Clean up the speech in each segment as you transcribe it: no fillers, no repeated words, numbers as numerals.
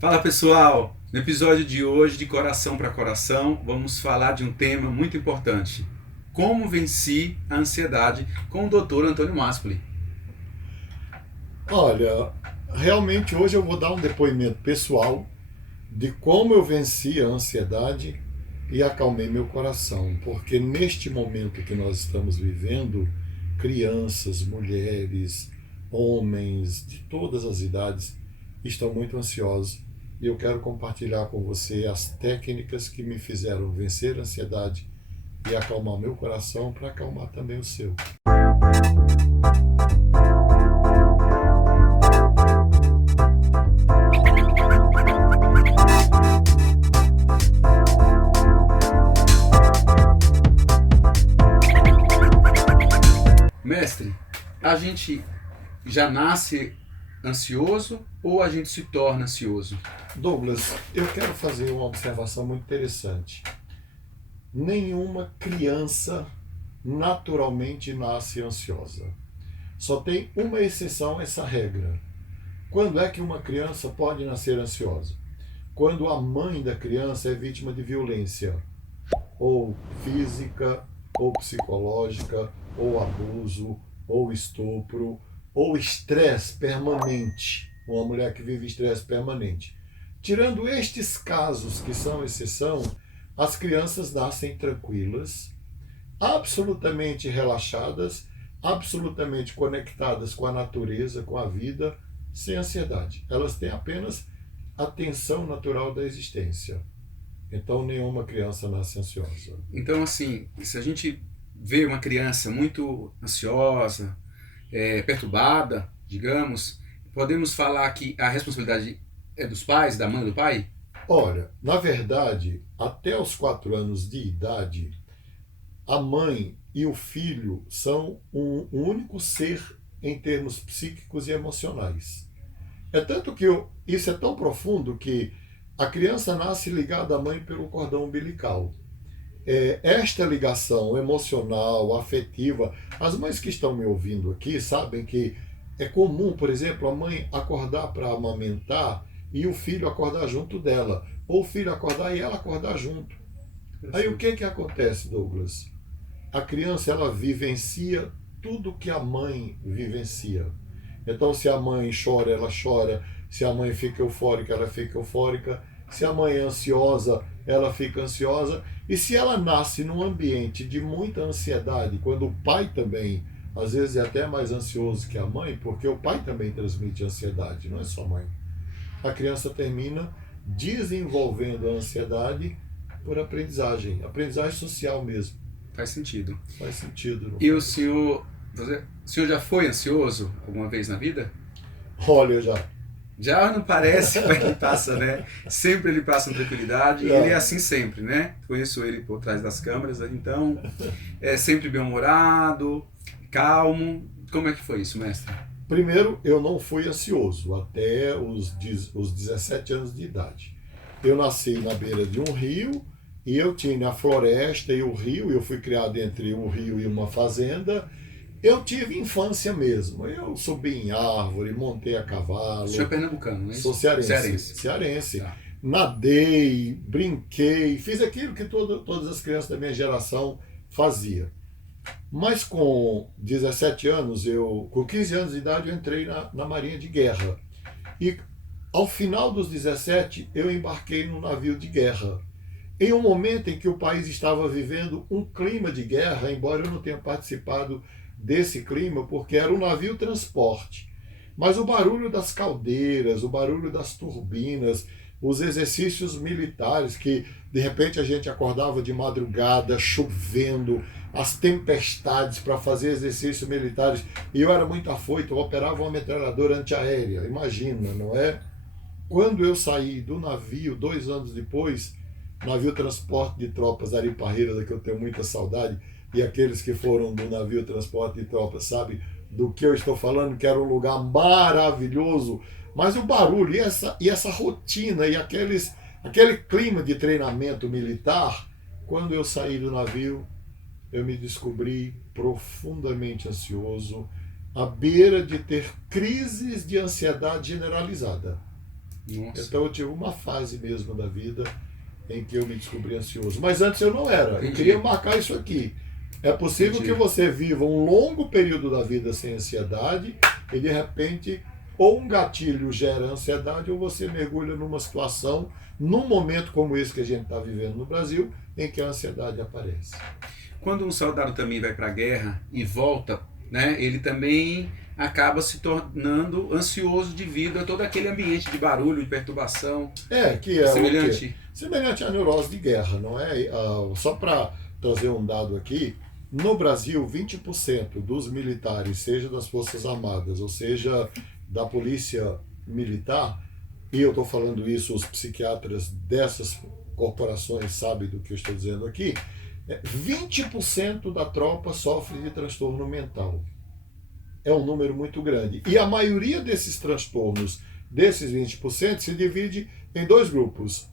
Fala pessoal, no episódio de hoje de Coração para Coração vamos falar de um tema muito importante: como venci a ansiedade com o Dr. Antônio Mascoli. Olha, realmente hoje eu vou dar um depoimento pessoal de como eu venci a ansiedade e acalmei meu coração, porque neste momento que nós estamos vivendo, crianças, mulheres, homens de todas as idades estão muito ansiosos e eu quero compartilhar com você as técnicas que me fizeram vencer a ansiedade e acalmar meu coração para acalmar também o seu. Mestre, a gente já nasce ansioso ou a gente se torna ansioso? Douglas, eu quero fazer uma observação muito interessante. Nenhuma criança naturalmente nasce ansiosa. Só tem uma exceção a essa regra. Quando é que uma criança pode nascer ansiosa? Quando a mãe da criança é vítima de violência, ou física, ou psicológica, ou abuso, ou estupro, ou estresse permanente. Uma mulher que vive estresse permanente. Tirando estes casos que são exceção, as crianças nascem tranquilas, absolutamente relaxadas, absolutamente conectadas com a natureza, com a vida, sem ansiedade. Elas têm apenas a tensão natural da existência. Então, nenhuma criança nasce ansiosa. Então, assim, se a gente vê uma criança muito ansiosa, perturbada, digamos, podemos falar que a responsabilidade é dos pais, da mãe ou do pai? Olha, na verdade, até os 4 anos de idade, a mãe e o filho são um único ser em termos psíquicos e emocionais. É tanto que isso é tão profundo que a criança nasce ligada à mãe pelo cordão umbilical. Esta ligação emocional, afetiva, as mães que estão me ouvindo aqui sabem que é comum, por exemplo, a mãe acordar para amamentar e o filho acordar junto dela, ou o filho acordar e ela acordar junto. Aí o que acontece, Douglas? A criança ela vivencia tudo que a mãe vivencia. Então, se a mãe chora, ela chora. Se a mãe fica eufórica, ela fica eufórica. Se a mãe é ansiosa, ela fica ansiosa. E se ela nasce num ambiente de muita ansiedade, quando o pai também, às vezes é até mais ansioso que a mãe, porque o pai também transmite ansiedade, não é só a mãe. A criança termina desenvolvendo a ansiedade por aprendizagem, aprendizagem social mesmo. Faz sentido. Faz sentido, não E o faz? senhor, o senhor já foi ansioso alguma vez na vida? Olha, já. Já não parece para quem passa, né? Sempre ele passa com tranquilidade e ele é Já. assim sempre, né? Conheço ele por trás das câmeras, então é sempre bem-humorado, calmo. Como é que foi isso, mestre? Primeiro, eu não fui ansioso até os 17 anos de idade. Eu nasci na beira de um rio e eu tinha a floresta e o rio. Eu fui criado entre um rio e uma fazenda. Eu tive infância mesmo. Eu subi em árvore, montei a O senhor é cavalo. pernambucano, não é Sou isso? cearense. Cearense. Cearense. Tá. Nadei, brinquei, fiz aquilo que todas as crianças da minha geração faziam. Mas com 17 anos, com 15 anos de idade, eu entrei na Marinha de Guerra. E ao final dos 17, eu embarquei num navio de guerra. Em um momento em que o país estava vivendo um clima de guerra, embora eu não tenha participado desse clima, porque era um navio transporte. Mas o barulho das caldeiras, o barulho das turbinas, os exercícios militares, que de repente a gente acordava de madrugada, chovendo, as tempestades para fazer exercícios militares, e eu era muito afoito, eu operava uma metralhadora antiaérea, imagina, não é? Quando eu saí do navio, 2 anos depois, navio transporte de tropas Ariparreira, da que eu tenho muita saudade, e aqueles que foram do navio transporte de tropas sabem do que eu estou falando, que era um lugar maravilhoso, mas o barulho e essa rotina e aquele clima de treinamento militar, quando eu saí do navio, eu me descobri profundamente ansioso, à beira de ter crises de ansiedade generalizada. Nossa. Então eu tive uma fase mesmo da vida em que eu me descobri ansioso. Mas antes eu não era. Eu queria marcar isso aqui. É possível que você viva um longo período da vida sem ansiedade e de repente ou um gatilho gera ansiedade ou você mergulha numa situação, num momento como esse que a gente está vivendo no Brasil, em que a ansiedade aparece. Quando um soldado também vai para a guerra e volta, né, ele também acaba se tornando ansioso devido a todo aquele ambiente de barulho, de perturbação. Que é semelhante. Semelhante à neurose de guerra, não é? Só para trazer um dado aqui, no Brasil, 20% dos militares, seja das Forças Armadas, ou seja, da Polícia Militar, e eu estou falando isso, os psiquiatras dessas corporações sabem do que eu estou dizendo aqui, 20% da tropa sofre de transtorno mental. É um número muito grande. E a maioria desses transtornos, desses 20%, se divide em dois grupos: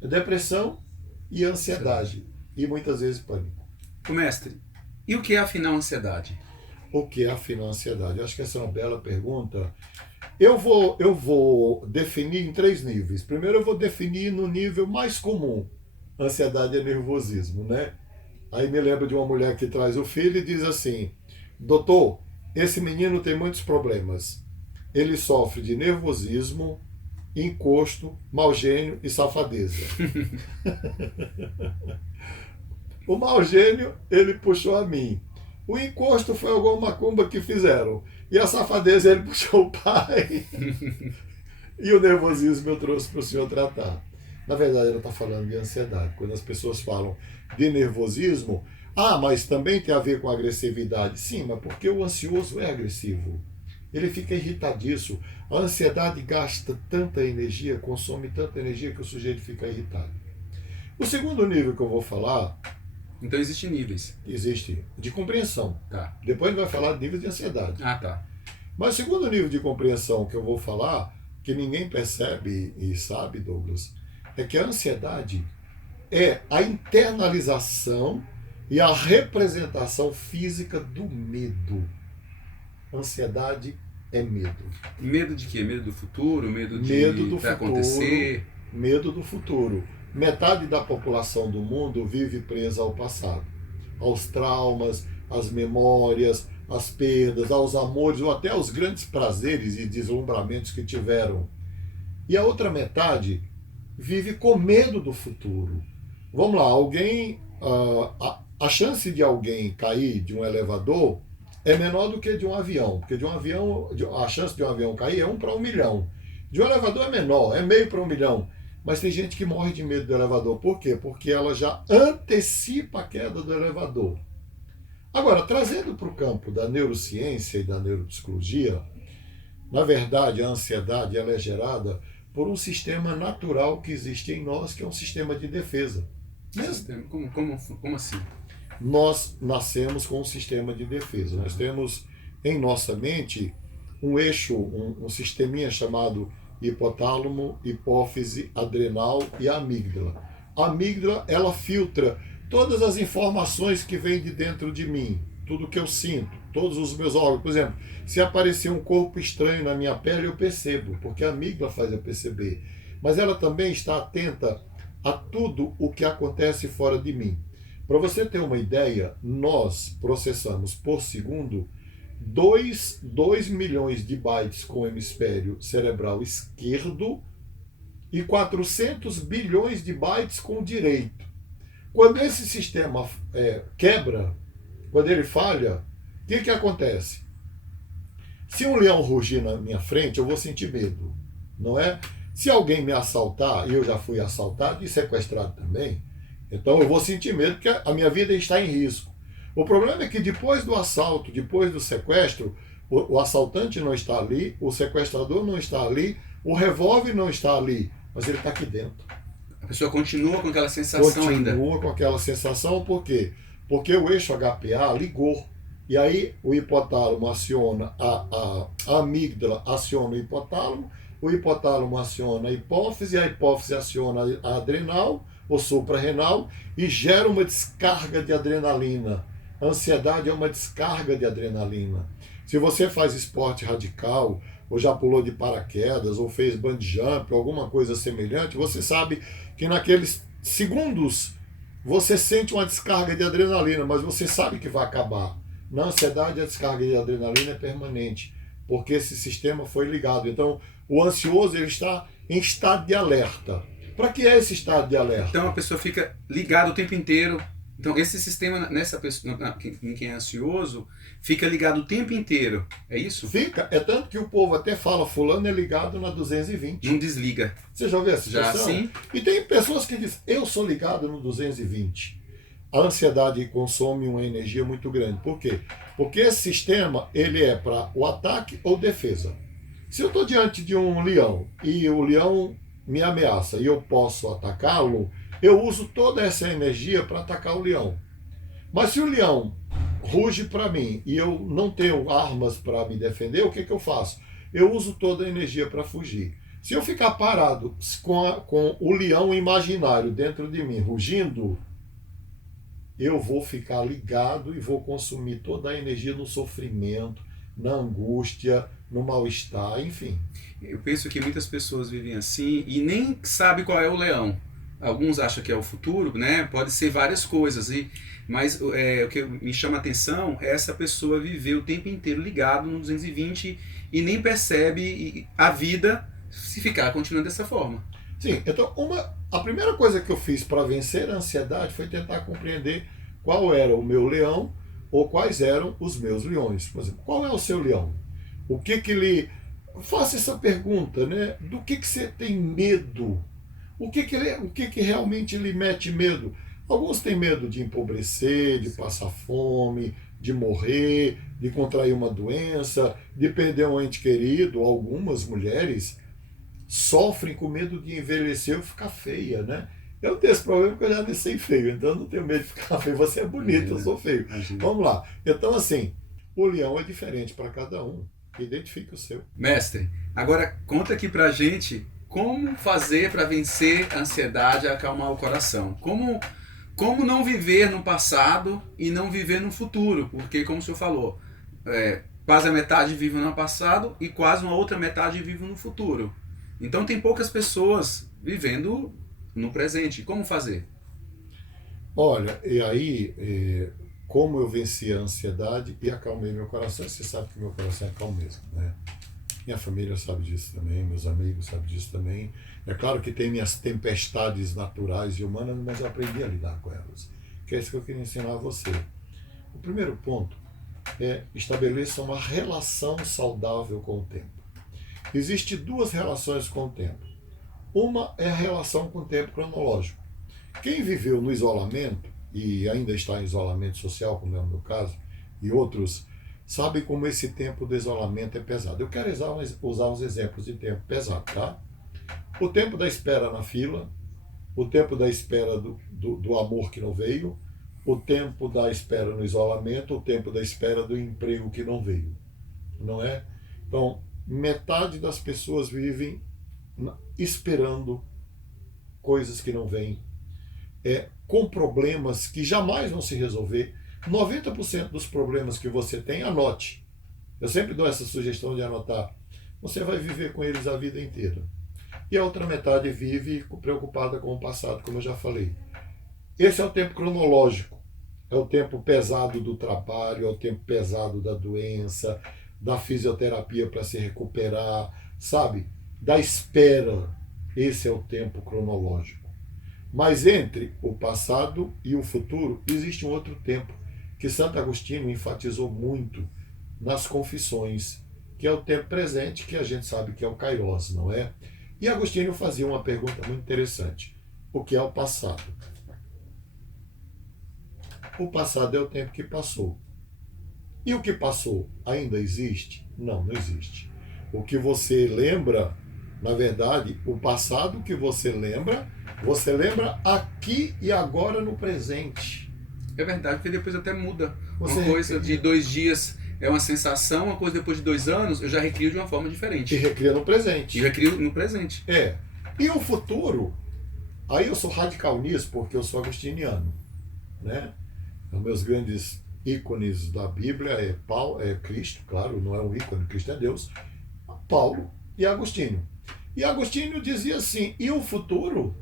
depressão e ansiedade. E muitas vezes pânico. O mestre, e o que é afinal ansiedade? O que é afinal ansiedade? Eu acho que essa é uma bela pergunta. Eu vou definir em 3 níveis. Primeiro eu vou definir no nível mais comum. Ansiedade é nervosismo, né? Aí me lembro de uma mulher que traz o filho e diz assim: doutor, esse menino tem muitos problemas. Ele sofre de nervosismo, encosto, mau gênio e safadeza. O mau gênio, ele puxou a mim. O encosto foi alguma macumba que fizeram. E a safadeza, ele puxou o pai. E o nervosismo eu trouxe para o senhor tratar. Na verdade, ela está falando de ansiedade. Quando as pessoas falam de nervosismo, mas também tem a ver com agressividade. Sim, mas porque o ansioso é agressivo. Ele fica irritadiço. A ansiedade gasta tanta energia, consome tanta energia que o sujeito fica irritado. O segundo nível que eu vou falar... Então existem níveis. Existe. De compreensão. Tá. Depois a gente vai falar de nível de ansiedade. Tá. Mas o segundo nível de compreensão que eu vou falar, que ninguém percebe e sabe, Douglas, é que a ansiedade é a internalização e a representação física do medo. Ansiedade é medo. Medo de quê? Medo do futuro? Medo de acontecer? Medo do futuro. Metade da população do mundo vive presa ao passado, aos traumas, às memórias, às perdas, aos amores ou até aos grandes prazeres e deslumbramentos que tiveram. E a outra metade vive com medo do futuro. Vamos lá, a chance de alguém cair de um elevador é menor do que de um avião, porque de um avião, a chance de um avião cair é 1 para 1 milhão. De um elevador é menor, é meio para 1 milhão. Mas tem gente que morre de medo do elevador. Por quê? Porque ela já antecipa a queda do elevador. Agora, trazendo para o campo da neurociência e da neuropsicologia, na verdade, a ansiedade ela é gerada por um sistema natural que existe em nós, que é um sistema de defesa. Como assim? Nós nascemos com um sistema de defesa. Nós temos em nossa mente um eixo, um sisteminha chamado hipotálamo, hipófise, adrenal e amígdala. A amígdala, ela filtra todas as informações que vêm de dentro de mim, tudo que eu sinto, todos os meus órgãos. Por exemplo, se aparecer um corpo estranho na minha pele, eu percebo, porque a amígdala faz eu perceber. Mas ela também está atenta a tudo o que acontece fora de mim. Para você ter uma ideia, nós processamos por segundo 2 milhões de bytes com o hemisfério cerebral esquerdo e 400 bilhões de bytes com o direito. Quando esse sistema quebra, quando ele falha, o que acontece? Se um leão rugir na minha frente, eu vou sentir medo, não é? Se alguém me assaltar, e eu já fui assaltado e sequestrado também, então eu vou sentir medo porque a minha vida está em risco. O problema é que depois do assalto, depois do sequestro, o assaltante não está ali, o sequestrador não está ali, o revólver não está ali, mas ele está aqui dentro. A pessoa continua com aquela sensação ainda. Continua com aquela sensação, por quê? Porque o eixo HPA ligou. E aí o hipotálamo aciona a amígdala, aciona o hipotálamo aciona a hipófise aciona a adrenal, ou suprarrenal, e gera uma descarga de adrenalina. A ansiedade é uma descarga de adrenalina. Se você faz esporte radical, ou já pulou de paraquedas, ou fez bungee jump, ou alguma coisa semelhante, você sabe que naqueles segundos você sente uma descarga de adrenalina, mas você sabe que vai acabar. Na ansiedade, a descarga de adrenalina é permanente, porque esse sistema foi ligado. Então, o ansioso ele está em estado de alerta. Para que é esse estado de alerta? Então a pessoa fica ligada o tempo inteiro. Então esse sistema nessa pessoa, em quem é ansioso, fica ligado o tempo inteiro. É isso? Fica. É tanto que o povo até fala, fulano é ligado na 220. Não desliga. Você já ouviu essa expressão? Já, sim. E tem pessoas que dizem, eu sou ligado no 220. A ansiedade consome uma energia muito grande. Por quê? Porque esse sistema ele é para o ataque ou defesa. Se eu estou diante de um leão e o leão me ameaça e eu posso atacá-lo, eu uso toda essa energia para atacar o leão. Mas se o leão ruge para mim e eu não tenho armas para me defender, o que eu faço? Eu uso toda a energia para fugir. Se eu ficar parado com o leão imaginário dentro de mim rugindo, eu vou ficar ligado e vou consumir toda a energia no sofrimento, na angústia, no mal-estar, enfim. Eu penso que muitas pessoas vivem assim e nem sabem qual é o leão. Alguns acham que é o futuro, né? Pode ser várias coisas, mas o que me chama a atenção é essa pessoa viver o tempo inteiro ligado no 220 e nem percebe a vida se ficar continuando dessa forma. Sim, então a primeira coisa que eu fiz para vencer a ansiedade foi tentar compreender qual era o meu leão ou quais eram os meus leões. Por exemplo, qual é o seu leão? O que ele... Faça essa pergunta, né? Do que você tem medo? O que realmente lhe mete medo? Alguns têm medo de empobrecer, de passar fome, de morrer, de contrair uma doença, de perder um ente querido. Algumas mulheres sofrem com medo de envelhecer ou ficar feia, né? Eu tenho esse problema porque eu já nasci feio, então eu não tenho medo de ficar feio. Você é bonito, eu sou feio. Vamos lá. Então, assim, o leão é diferente para cada um. Identifique o seu. Mestre, agora conta aqui pra gente como fazer para vencer a ansiedade e acalmar o coração. Como não viver no passado e não viver no futuro, porque como o senhor falou, quase a metade vive no passado e quase uma outra metade vive no futuro. Então tem poucas pessoas vivendo no presente. Como fazer? Olha, e aí, como eu venci a ansiedade e acalmei meu coração, você sabe que meu coração é calmo mesmo, né? Minha família sabe disso também, meus amigos sabem disso também. É claro que tem minhas tempestades naturais e humanas, mas eu aprendi a lidar com elas. Que é isso que eu queria ensinar a você. O primeiro ponto é estabeleça uma relação saudável com o tempo. Existem duas relações com o tempo. Uma é a relação com o tempo cronológico. Quem viveu no isolamento, e ainda está em isolamento social, como é o meu caso, e outros, sabem como esse tempo de isolamento é pesado. Eu quero usar uns exemplos de tempo pesado, tá? O tempo da espera na fila, o tempo da espera do amor que não veio, o tempo da espera no isolamento, o tempo da espera do emprego que não veio, não é? Então, metade das pessoas vivem esperando coisas que não vêm, com problemas que jamais vão se resolver. 90% dos problemas que você tem, anote. Eu sempre dou essa sugestão de anotar. Você vai viver com eles a vida inteira. E a outra metade vive preocupada com o passado, como eu já falei. Esse é o tempo cronológico. É o tempo pesado do trabalho, é o tempo pesado da doença, da fisioterapia para se recuperar, sabe? Da espera. Esse é o tempo cronológico. Mas entre o passado e o futuro existe um outro tempo que Santo Agostinho enfatizou muito nas Confissões, que é o tempo presente, que a gente sabe que é o Kairos, não é? E Agostinho fazia uma pergunta muito interessante. O que é o passado? O passado é o tempo que passou. E o que passou ainda existe? Não, não existe. O que você lembra, na verdade, o passado que você lembra aqui e agora no presente. É verdade, porque depois até muda. Uma coisa de 2 dias é uma sensação, uma coisa depois de 2 anos eu já recrio de uma forma diferente. E recria no presente. E recrio no presente. E o futuro, aí eu sou radical nisso porque eu sou agostiniano, né? Os meus grandes ícones da Bíblia é Cristo, claro, não é um ícone, Cristo é Deus. Paulo e Agostinho. E Agostinho dizia assim, e o futuro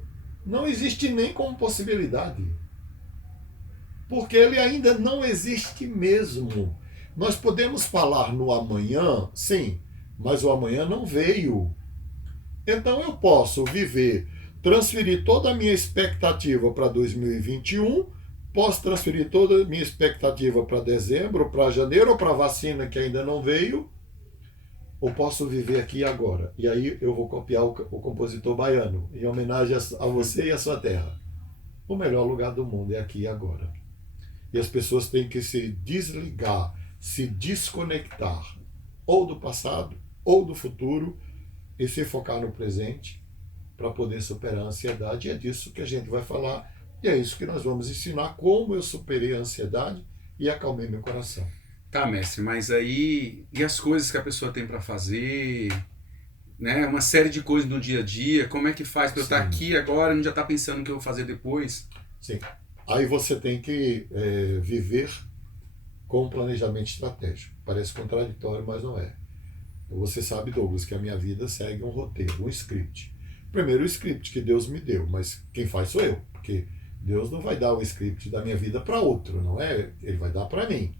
não existe nem como possibilidade. Porque ele ainda não existe mesmo. Nós podemos falar no amanhã, sim, mas o amanhã não veio. Então eu posso viver, transferir toda a minha expectativa para 2021, posso transferir toda a minha expectativa para dezembro, para janeiro, ou para a vacina que ainda não veio, ou posso viver aqui e agora. E aí eu vou copiar o compositor baiano, em homenagem a você e a sua terra. O melhor lugar do mundo é aqui e agora. E as pessoas têm que se desligar, se desconectar, ou do passado, ou do futuro, e se focar no presente, para poder superar a ansiedade. E é disso que a gente vai falar, e é isso que nós vamos ensinar, como eu superei a ansiedade e acalmei meu coração. Tá, mestre, mas aí, e as coisas que a pessoa tem para fazer, né? Uma série de coisas no dia a dia, como é que faz para eu estar aqui agora e não já estar pensando no que eu vou fazer depois? Sim. Aí você tem que viver com um planejamento estratégico. Parece contraditório, mas não é. Você sabe, Douglas, que a minha vida segue um roteiro, um script. Primeiro o script que Deus me deu, mas quem faz sou eu, porque Deus não vai dar o script da minha vida para outro, não é? Ele vai dar para mim.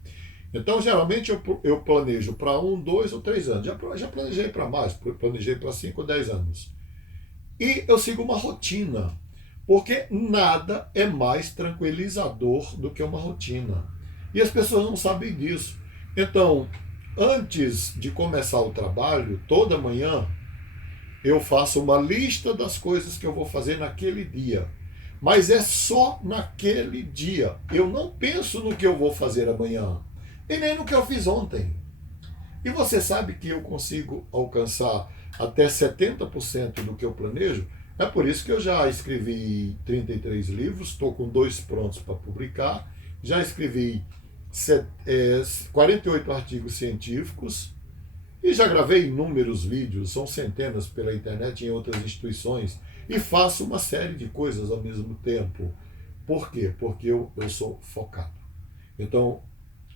Então, geralmente, eu planejo para 1, 2 ou 3 anos. Já planejei para mais, planejei para 5 ou 10 anos. E eu sigo uma rotina, porque nada é mais tranquilizador do que uma rotina. E as pessoas não sabem disso. Então, antes de começar o trabalho, toda manhã, eu faço uma lista das coisas que eu vou fazer naquele dia. Mas é só naquele dia. Eu não penso no que eu vou fazer amanhã. E nem no que eu fiz ontem. E você sabe que eu consigo alcançar até 70% do que eu planejo? É por isso que eu já escrevi 33 livros, estou com 2 prontos para publicar, já escrevi 48 artigos científicos e já gravei inúmeros vídeos, são centenas pela internet em outras instituições, e faço uma série de coisas ao mesmo tempo. Por quê? Porque eu sou focado. Então,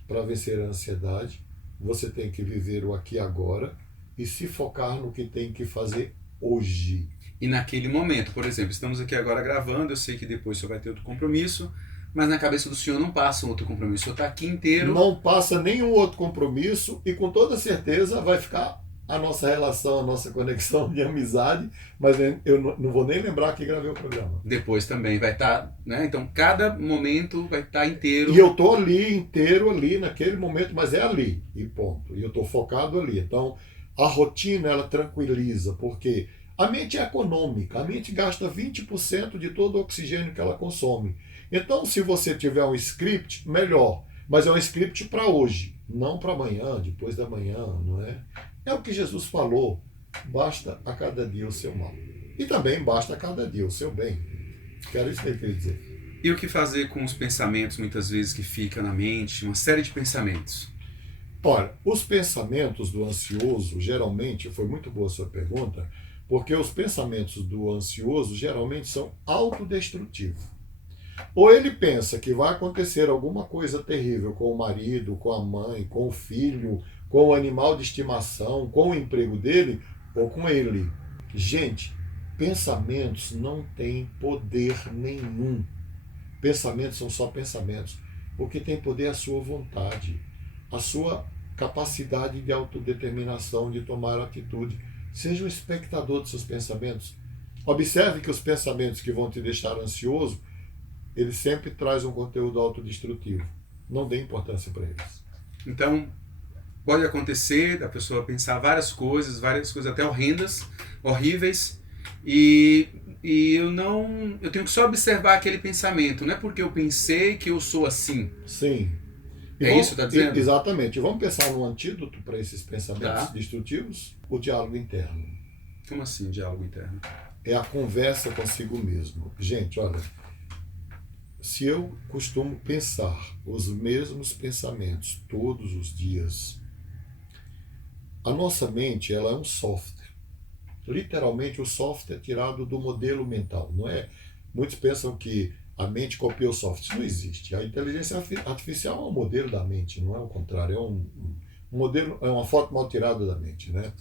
para vencer a ansiedade, você tem que viver o aqui e agora e se focar no que tem que fazer hoje. E naquele momento, por exemplo, estamos aqui agora gravando, eu sei que depois o senhor vai ter outro compromisso, mas na cabeça do senhor não passa um outro compromisso, o senhor está aqui inteiro. Não passa nenhum outro compromisso e com toda certeza vai ficar a nossa relação, a nossa conexão de amizade, mas eu não vou nem lembrar que gravei o programa. Depois também vai estar, né? Então cada momento vai estar inteiro. E eu estou ali, inteiro ali, naquele momento, mas é ali, e ponto. E eu estou focado ali. Então, a rotina, ela tranquiliza, porque a mente é econômica, a mente gasta 20% de todo o oxigênio que ela consome. Então, se você tiver um script, melhor. Mas é um script para hoje, não para amanhã, depois da manhã, não é? É o que Jesus falou, basta a cada dia o seu mal. E também basta a cada dia o seu bem. Quero isso que ele quer dizer. E o que fazer com os pensamentos, muitas vezes, que fica na mente, uma série de pensamentos? Ora, os pensamentos do ansioso, geralmente, foi muito boa a sua pergunta, porque os pensamentos do ansioso geralmente são autodestrutivos. Ou ele pensa que vai acontecer alguma coisa terrível com o marido, com a mãe, com o filho, com o animal de estimação, com o emprego dele, ou com ele. Gente, pensamentos não têm poder nenhum. Pensamentos são só pensamentos. O que tem poder é a sua vontade, a sua capacidade de autodeterminação, de tomar atitude. Seja um espectador dos seus pensamentos. Observe que os pensamentos que vão te deixar ansioso, eles sempre trazem um conteúdo autodestrutivo. Não dê importância para eles. Então, pode acontecer da pessoa pensar várias coisas até horríveis, e eu tenho que só observar aquele pensamento, não é porque eu pensei que eu sou assim. Sim. Isso que está dizendo? Exatamente. Vamos pensar num antídoto para esses pensamentos destrutivos? O diálogo interno. Como assim, diálogo interno? É a conversa consigo mesmo. Gente, olha, se eu costumo pensar os mesmos pensamentos todos os dias, a nossa mente, ela é um software. Literalmente, o software é tirado do modelo mental, não é? Muitos pensam que a mente copia o software. Isso não existe. A inteligência artificial é um modelo da mente, não é o contrário. É um modelo, é uma foto mal tirada da mente, né?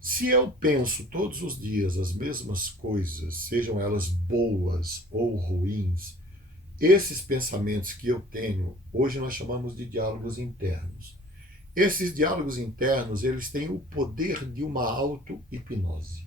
Se eu penso todos os dias as mesmas coisas, sejam elas boas ou ruins, esses pensamentos que eu tenho, hoje nós chamamos de diálogos internos. Esses diálogos internos, eles têm o poder de uma auto-hipnose.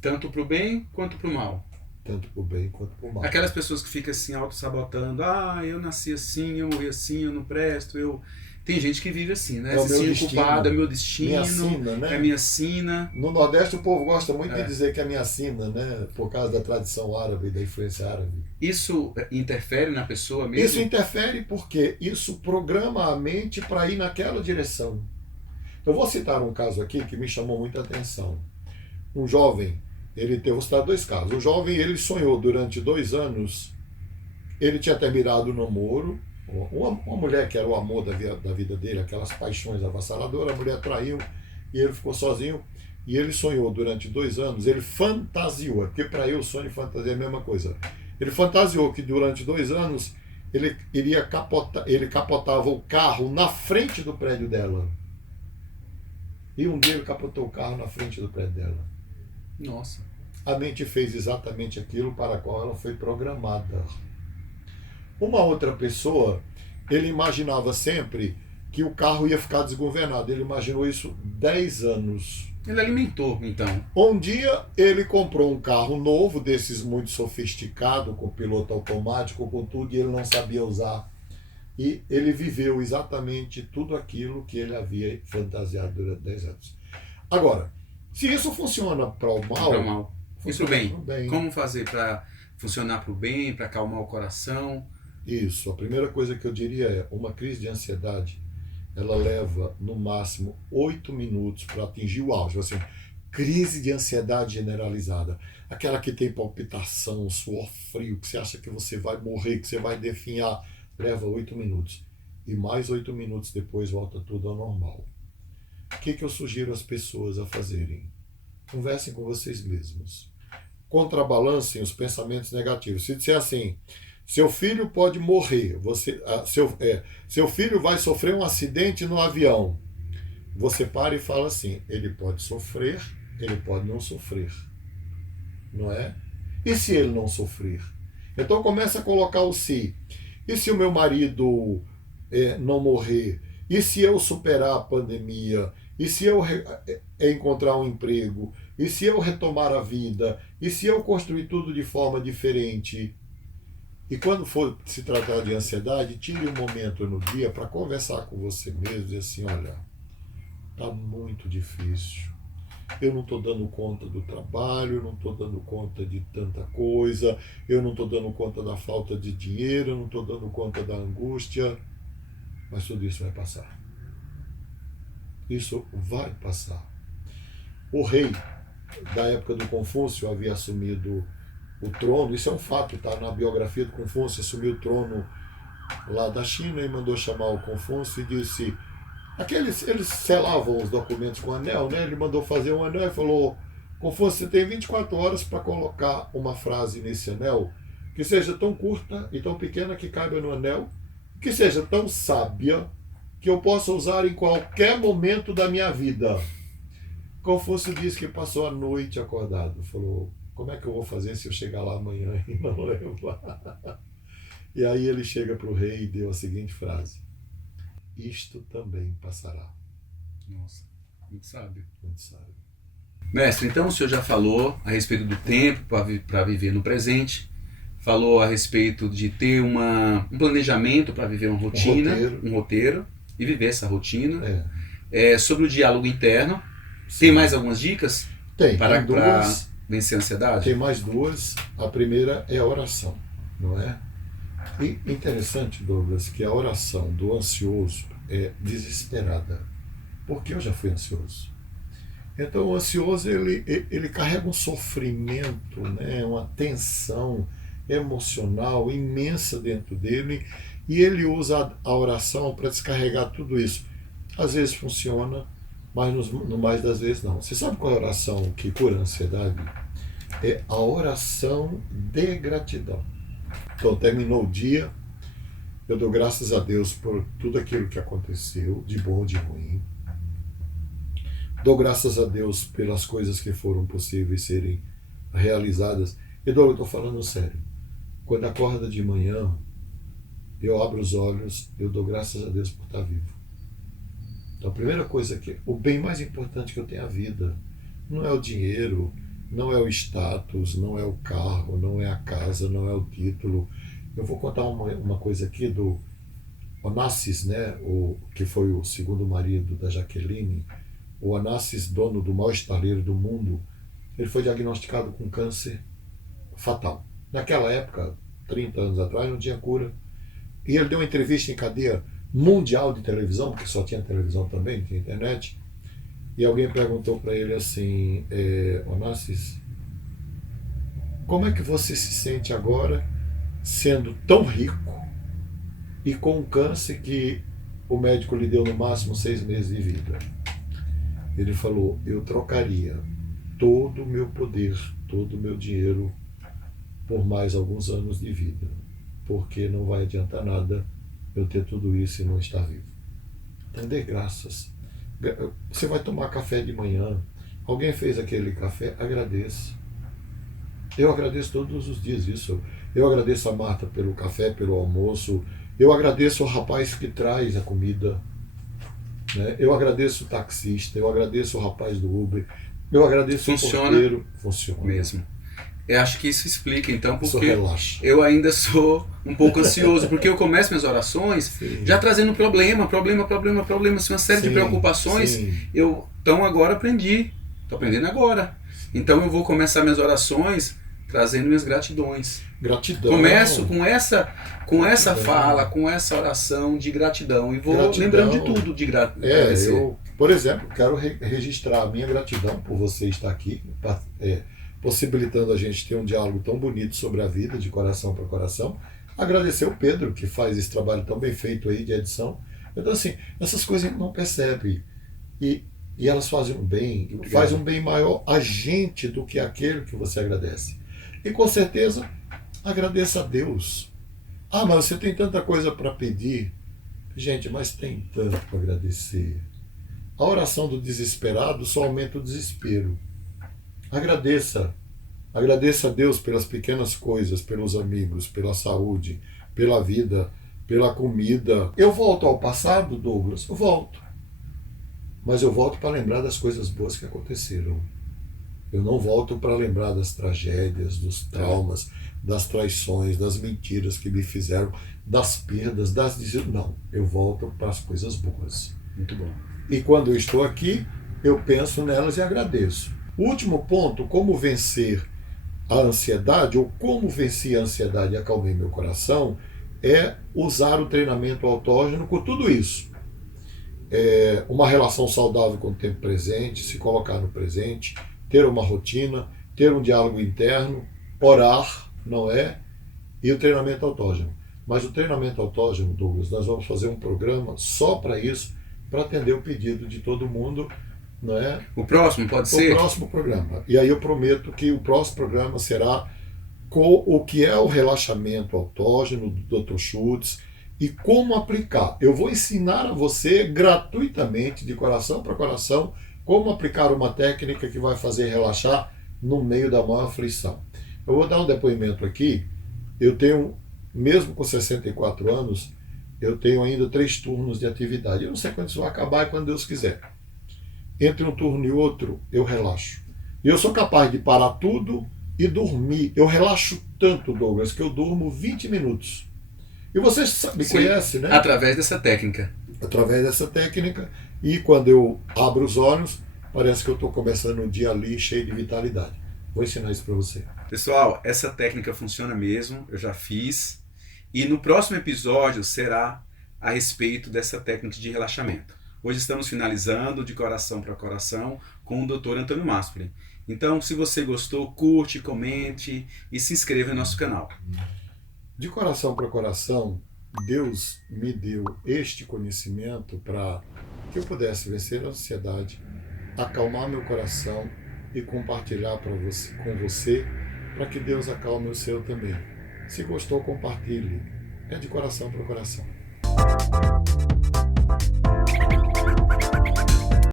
Tanto para o bem quanto para o mal. Tanto para o bem quanto para o mal. Aquelas pessoas que ficam assim, auto-sabotando. Ah, eu nasci assim, eu morri assim, eu não presto, eu... Tem gente que vive assim, né? É o meu Se destino. culpado, é meu destino, Minha sina, né? é minha sina. No Nordeste o povo gosta muito de dizer que é minha sina, né? Por causa da tradição árabe, da influência árabe. Isso interfere na pessoa mesmo? Isso interfere porque isso programa a mente para ir naquela direção. Eu vou citar um caso aqui que me chamou muita atenção. Um jovem, vou citar dois casos. O jovem, ele sonhou durante 2 anos, ele tinha terminado o namoro, uma mulher que era o amor da vida dele, aquelas paixões avassaladoras, a mulher traiu e ele ficou sozinho. E ele sonhou durante 2 anos, ele fantasiou, porque para eu sonho e fantasia é a mesma coisa. Ele fantasiou que durante 2 anos ele capotava o carro na frente do prédio dela. E um dia ele capotou o carro na frente do prédio dela. Nossa. A mente fez exatamente aquilo para a qual ela foi programada. Uma outra pessoa, ele imaginava sempre que o carro ia ficar desgovernado. Ele imaginou isso 10 anos. Ele alimentou, então. Um dia ele comprou um carro novo, desses muito sofisticado, com piloto automático, com tudo, e ele não sabia usar. E ele viveu exatamente tudo aquilo que ele havia fantasiado durante 10 anos. Agora, se isso funciona para o mal... Para o mal. E para o bem? bem. Como fazer para funcionar para o bem, para acalmar o coração? Isso. A primeira coisa que eu diria é, uma crise de ansiedade, ela leva no máximo 8 minutos para atingir o auge. Assim, crise de ansiedade generalizada. Aquela que tem palpitação, suor frio, que você acha que você vai morrer, que você vai definhar. Leva 8 minutos. E mais 8 minutos depois volta tudo ao normal. O que eu sugiro às pessoas a fazerem? Conversem com vocês mesmos. Contrabalancem os pensamentos negativos. Se disser assim, seu filho pode morrer, seu filho vai sofrer um acidente no avião. Você para e fala assim, ele pode sofrer, ele pode não sofrer. Não é? E se ele não sofrer? Então começa a colocar o se. E se o meu marido não morrer? E se eu superar a pandemia? E se eu encontrar um emprego? E se eu retomar a vida? E se eu construir tudo de forma diferente? E quando for se tratar de ansiedade, tire um momento no dia para conversar com você mesmo e dizer assim, olha, está muito difícil. Eu não estou dando conta do trabalho, eu não estou dando conta de tanta coisa, eu não estou dando conta da falta de dinheiro, eu não estou dando conta da angústia, mas tudo isso vai passar. Isso vai passar. O rei da época do Confúcio havia assumido o trono, isso é um fato, está na biografia do Confúcio, assumiu o trono lá da China e mandou chamar o Confúcio e disse... Eles selavam os documentos com anel, né? Ele mandou fazer um anel e falou, Confúcio, você tem 24 horas para colocar uma frase nesse anel que seja tão curta e tão pequena que caiba no anel, que seja tão sábia que eu possa usar em qualquer momento da minha vida. Confúcio disse que passou a noite acordado. Falou, como é que eu vou fazer se eu chegar lá amanhã e não levar? E aí ele chega para o rei e deu a seguinte frase. Isto também passará. Nossa, muito sábio. Muito sábio. Mestre, então o senhor já falou a respeito do tempo para viver no presente, falou a respeito de ter um planejamento para viver uma rotina, um roteiro e viver essa rotina. Sobre o diálogo interno, sim. Tem mais algumas dicas? Tem para duas. Vencer a ansiedade? Tem mais duas. A primeira é a oração, não é? E interessante, Douglas, que a oração do ansioso é desesperada, porque eu já fui ansioso. Então o ansioso ele carrega um sofrimento, né, uma tensão emocional imensa dentro dele e ele usa a oração para descarregar tudo isso. Às vezes funciona, mas no mais das vezes não. Você sabe qual é a oração que cura a ansiedade? É a oração de gratidão. Então, terminou o dia, eu dou graças a Deus por tudo aquilo que aconteceu, de bom ou de ruim. Dou graças a Deus pelas coisas que foram possíveis serem realizadas. E eu estou falando sério. Quando acorda de manhã, eu abro os olhos, eu dou graças a Deus por estar vivo. Então a primeira coisa que o bem mais importante que eu tenho é a vida. Não é o dinheiro, não é o status, não é o carro, não é a casa, não é o título. Eu vou contar uma coisa aqui do Onassis, né, que foi o segundo marido da Jaqueline. O Onassis, dono do maior estaleiro do mundo, ele foi diagnosticado com câncer fatal. Naquela época, 30 anos atrás, não tinha cura. E ele deu uma entrevista em cadeia mundial de televisão, porque só tinha televisão também, não tinha internet. E alguém perguntou para ele assim, Onassis, como é que você se sente agora sendo tão rico e com um câncer que o médico lhe deu no máximo 6 meses de vida? Ele falou, eu trocaria todo o meu poder, todo o meu dinheiro por mais alguns anos de vida, porque não vai adiantar nada eu ter tudo isso e não estar vivo. Então dê graças. Você vai tomar café de manhã, alguém fez aquele café, agradeça. Eu agradeço todos os dias isso. Eu agradeço a Marta pelo café, pelo almoço. Eu agradeço o rapaz que traz a comida. Né? Eu agradeço o taxista, eu agradeço o rapaz do Uber, eu agradeço o porteiro. Funciona mesmo. Eu acho que isso explica, então, porque relaxa. eu ainda sou um pouco ansioso, porque eu começo minhas orações já trazendo problema, assim, uma série de preocupações. Então agora estou aprendendo agora. Então eu vou começar minhas orações trazendo minhas gratidões. Gratidão. Começo com essa fala, com essa oração de gratidão e vou lembrando de tudo de agradecer. Eu, por exemplo, quero registrar a minha gratidão por você estar aqui, possibilitando a gente ter um diálogo tão bonito sobre a vida, de coração para coração. Agradecer o Pedro, que faz esse trabalho tão bem feito aí de edição. Então, assim, essas coisas a gente não percebe. E elas fazem um bem, faz um bem maior a gente do que aquele que você agradece. E com certeza, agradeça a Deus. Ah, mas você tem tanta coisa para pedir. Gente, mas tem tanto para agradecer. A oração do desesperado só aumenta o desespero. Agradeça. Agradeça a Deus pelas pequenas coisas, pelos amigos, pela saúde, pela vida, pela comida. Eu volto ao passado, Douglas? Eu volto. Mas eu volto para lembrar das coisas boas que aconteceram. Eu não volto para lembrar das tragédias, dos traumas, das traições, das mentiras que me fizeram, das perdas, Não, eu volto para as coisas boas. Muito bom. E quando eu estou aqui, eu penso nelas e agradeço. O último ponto, como vencer a ansiedade, ou como venci a ansiedade e acalmei meu coração, é usar o treinamento autógeno com tudo isso. Uma relação saudável com o tempo presente, se colocar no presente, ter uma rotina, ter um diálogo interno, orar, não é? E o treinamento autógeno. Mas o treinamento autógeno, Douglas, nós vamos fazer um programa só para isso, para atender o pedido de todo mundo, não é? O próximo pode ser? O próximo programa. E aí eu prometo que o próximo programa será com o que é o relaxamento autógeno do Dr. Schultz e como aplicar. Eu vou ensinar a você gratuitamente, de coração para coração, como aplicar uma técnica que vai fazer relaxar no meio da maior aflição. Eu vou dar um depoimento aqui. Eu tenho, mesmo com 64 anos, eu tenho ainda 3 turnos de atividade. Eu não sei quando isso vai acabar, é quando Deus quiser. Entre um turno e outro, eu relaxo. E eu sou capaz de parar tudo e dormir. Eu relaxo tanto, Douglas, que eu durmo 20 minutos. E você me conhece, né? Através dessa técnica. Através dessa técnica. E quando eu abro os olhos, parece que eu estou começando um dia ali cheio de vitalidade. Vou ensinar isso para você. Pessoal, essa técnica funciona mesmo. Eu já fiz. E no próximo episódio será a respeito dessa técnica de relaxamento. Hoje estamos finalizando de coração para coração com o Dr. Antônio Maspoli. Então, se você gostou, curte, comente e se inscreva no nosso canal. De coração para coração, Deus me deu este conhecimento para que eu pudesse vencer a ansiedade, acalmar meu coração e compartilhar com você, para que Deus acalme o seu também. Se gostou, compartilhe. É de coração para coração.